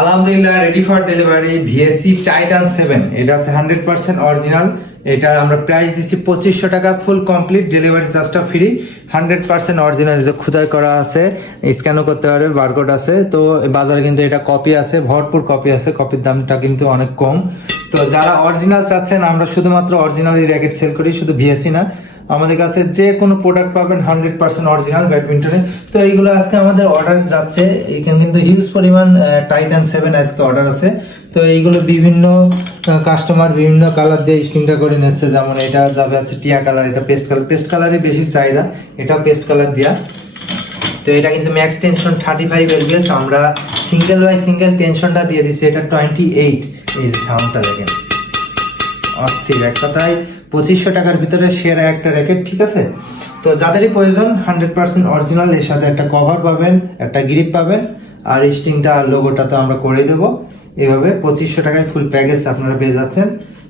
আলহামদুলিল্লাহ ready for delivery VSC Titan 7, এটা হচ্ছে 100% অরিজিনাল। এটার আমরা প্রাইস দিচ্ছি 2500 টাকা, ফুল কমপ্লিট, ডেলিভারি চার্জটা ফ্রি। 100% অরিজিনাল, যে খোদাই করা আছে, স্ক্যানও করতে পারবে, বারকোড আছে। তো বাজারে কিন্তু এটা কপি আছে, ভরপুর কপি আছে, কপির দামটা কিন্তু অনেক কম। তো যারা অরিজিনাল চাচ্ছেন, আমরা শুধুমাত্র অরিজিনালি র্যাকেট সেল করি, শুধু ভিএসসি না, আমাদের কাছে যে কোনো প্রোডাক্ট পাবেন 100% অরিজিনাল ব্যাডমিন্টনে। তো এইগুলো আজকে আমাদের অর্ডার যাচ্ছে, এখানে কিন্তু হিউজ পরিমাণ টাইটান 7 আজকে অর্ডার আছে। তো এইগুলো বিভিন্ন কাস্টমার বিভিন্ন কালার দিয়ে স্টিংটা করে নিচ্ছে, যেমন এটা যাবে আছে টিয়া কালার, এটা পেস্ট কালার, পেস্ট কালারই বেশি চাহিদা, এটা পেস্ট কালার দেওয়া। তো এটা কিন্তু ম্যাক্স টেনশন 35 এলবিএস, আমরা সিঙ্গেল বাই সিঙ্গেল টেনশনটা দিয়ে দিচ্ছি, এটা 28। এই যে সাউন্ডটা দেখেন, অস্থির। এক কথায় 2500 টাকার ভিতরে সেরা একটা র্যাকেট, ঠিক আছে? তো যাদেরই প্রয়োজন 100% অরিজিনাল, এর সাথে একটা কভার পাবেন, একটা গ্রিপ পাবেন, আর স্টিংটা আর লোগোটা তো আমরা করে দেবো। এভাবে 2500 টাকায় ফুল প্যাকেজ আপনারা পেয়ে যাচ্ছেন।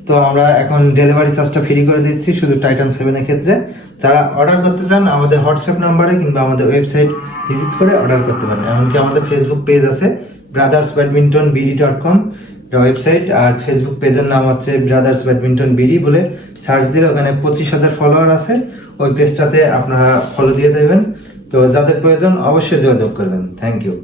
তো আমরা এখন ডেলিভারি চার্জটা ফ্রি করে দিচ্ছি শুধু টাইটান 7 এর ক্ষেত্রে। যারা অর্ডার করতে চান আমাদের হোয়াটসঅ্যাপ নাম্বারে কিংবা আমাদের ওয়েবসাইট ভিজিট করে অর্ডার করতে পারেন। এমনকি আমাদের ফেসবুক পেজ আছে brothersbadmintonbd.com ওয়েবসাইট, আর ফেসবুক পেজের নাম হচ্ছে ব্রাদার্স ব্যাডমিন্টন বিডি বলে সার্চ দিলে ওখানে 25,000 ফলোয়ার আছে, ওই পেজটাতে আপনারা ফলো দিয়ে দেবেন। তো যাদের প্রয়োজন অবশ্যই যোগাযোগ করবেন। Thank you.